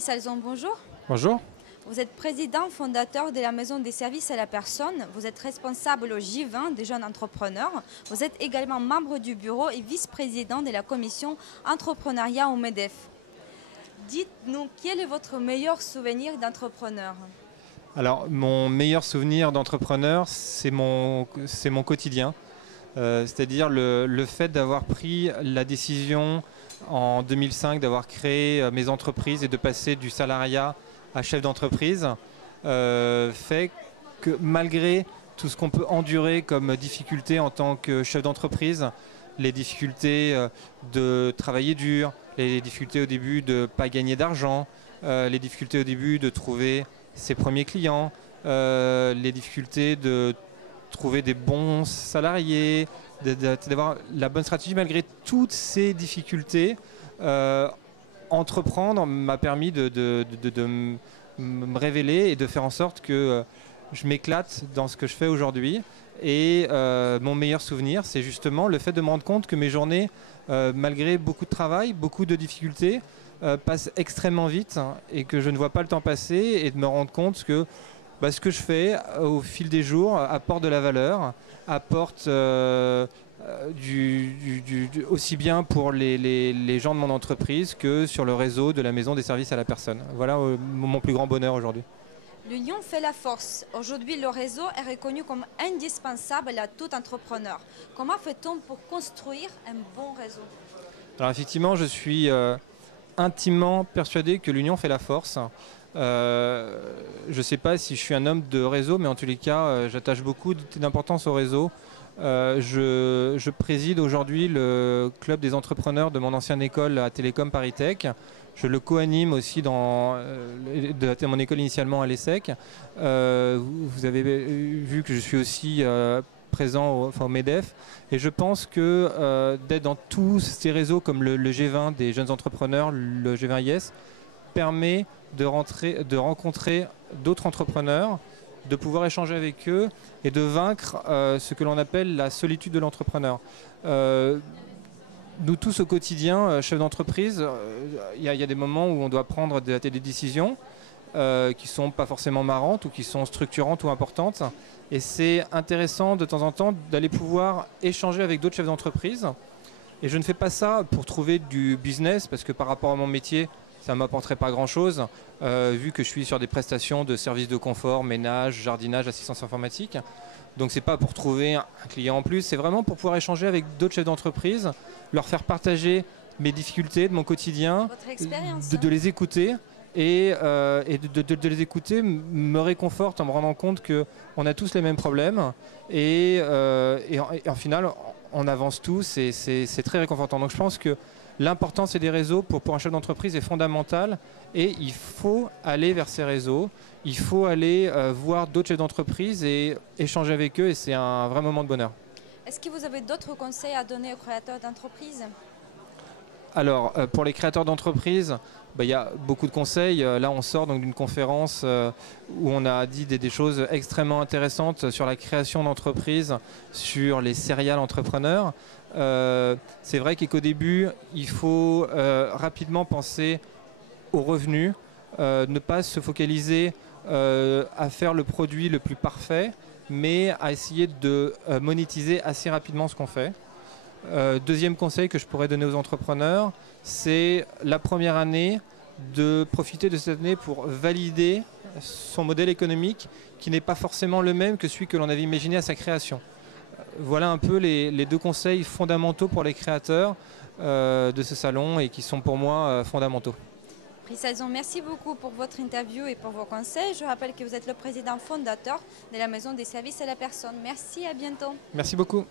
Salzon, bonjour. Bonjour. Vous êtes président fondateur de la Maison des services à la personne. Vous êtes responsable au J20 des jeunes entrepreneurs. Vous êtes également membre du bureau et vice-président de la commission entrepreneuriat au MEDEF. Dites-nous, quel est votre meilleur souvenir d'entrepreneur? Alors, mon meilleur souvenir d'entrepreneur, c'est mon quotidien. C'est-à-dire le fait d'avoir pris la décision en 2005 d'avoir créé mes entreprises et de passer du salariat à chef d'entreprise fait que malgré tout ce qu'on peut endurer comme difficultés en tant que chef d'entreprise, les difficultés de travailler dur, les difficultés au début de ne pas gagner d'argent, les difficultés au début de trouver ses premiers clients, les difficultés de trouver des bons salariés, d'avoir la bonne stratégie. Malgré toutes ces difficultés, entreprendre m'a permis de me révéler et de faire en sorte que je m'éclate dans ce que je fais aujourd'hui. Et mon meilleur souvenir, c'est justement le fait de me rendre compte que mes journées, malgré beaucoup de travail, beaucoup de difficultés, passent extrêmement vite et que je ne vois pas le temps passer, et de me rendre compte que ce que je fais au fil des jours apporte de la valeur, apporte aussi bien pour les gens de mon entreprise que sur le réseau de la Maison des services à la personne. Voilà mon plus grand bonheur aujourd'hui. L'union fait la force. Aujourd'hui, le réseau est reconnu comme indispensable à tout entrepreneur. Comment fait-on pour construire un bon réseau? Alors effectivement, je suis intimement persuadé que l'union fait la force. Je ne sais pas si je suis un homme de réseau, mais en tous les cas, j'attache beaucoup d'importance au réseau. Je préside aujourd'hui le club des entrepreneurs de mon ancienne école à Télécom Paris Tech. Je le co-anime aussi dans mon école initialement à l'ESSEC. Vous avez vu que je suis aussi présent au MEDEF. Et je pense que d'être dans tous ces réseaux comme le G20 des jeunes entrepreneurs, le G20 IS, permet de rencontrer d'autres entrepreneurs, de pouvoir échanger avec eux et de vaincre ce que l'on appelle la solitude de l'entrepreneur. Nous tous au quotidien, chefs d'entreprise, il y a des moments où on doit prendre des décisions qui ne sont pas forcément marrantes ou qui sont structurantes ou importantes. Et c'est intéressant de temps en temps d'aller pouvoir échanger avec d'autres chefs d'entreprise. Et je ne fais pas ça pour trouver du business, parce que par rapport à mon métier, ça ne m'apporterait pas grand-chose, vu que je suis sur des prestations de services de confort, ménage, jardinage, assistance informatique. Donc c'est pas pour trouver un client en plus, c'est vraiment pour pouvoir échanger avec d'autres chefs d'entreprise, leur faire partager mes difficultés de mon quotidien, Votre expérience, de les écouter. Et de les écouter me réconforte en me rendant compte qu'on a tous les mêmes problèmes. Et en final, on avance tous et c'est très réconfortant. Donc je pense que l'importance des réseaux pour un chef d'entreprise est fondamentale, et il faut aller vers ces réseaux, il faut aller voir d'autres chefs d'entreprise et échanger avec eux, et c'est un vrai moment de bonheur. Est-ce que vous avez d'autres conseils à donner aux créateurs d'entreprises? Alors, pour les créateurs d'entreprises, il y a beaucoup de conseils. Là, on sort donc d'une conférence où on a dit des choses extrêmement intéressantes sur la création d'entreprises, sur les serial entrepreneurs. C'est vrai qu'au début, il faut rapidement penser aux revenus, ne pas se focaliser à faire le produit le plus parfait, mais à essayer de monétiser assez rapidement ce qu'on fait. Deuxième conseil que je pourrais donner aux entrepreneurs, c'est la première année de profiter de cette année pour valider son modèle économique, qui n'est pas forcément le même que celui que l'on avait imaginé à sa création. Voilà un peu les deux conseils fondamentaux pour les créateurs de ce salon, et qui sont pour moi fondamentaux. Salzon, merci beaucoup pour votre interview et pour vos conseils. Je rappelle que vous êtes le président fondateur de la Maison des services à la personne. Merci, à bientôt. Merci beaucoup.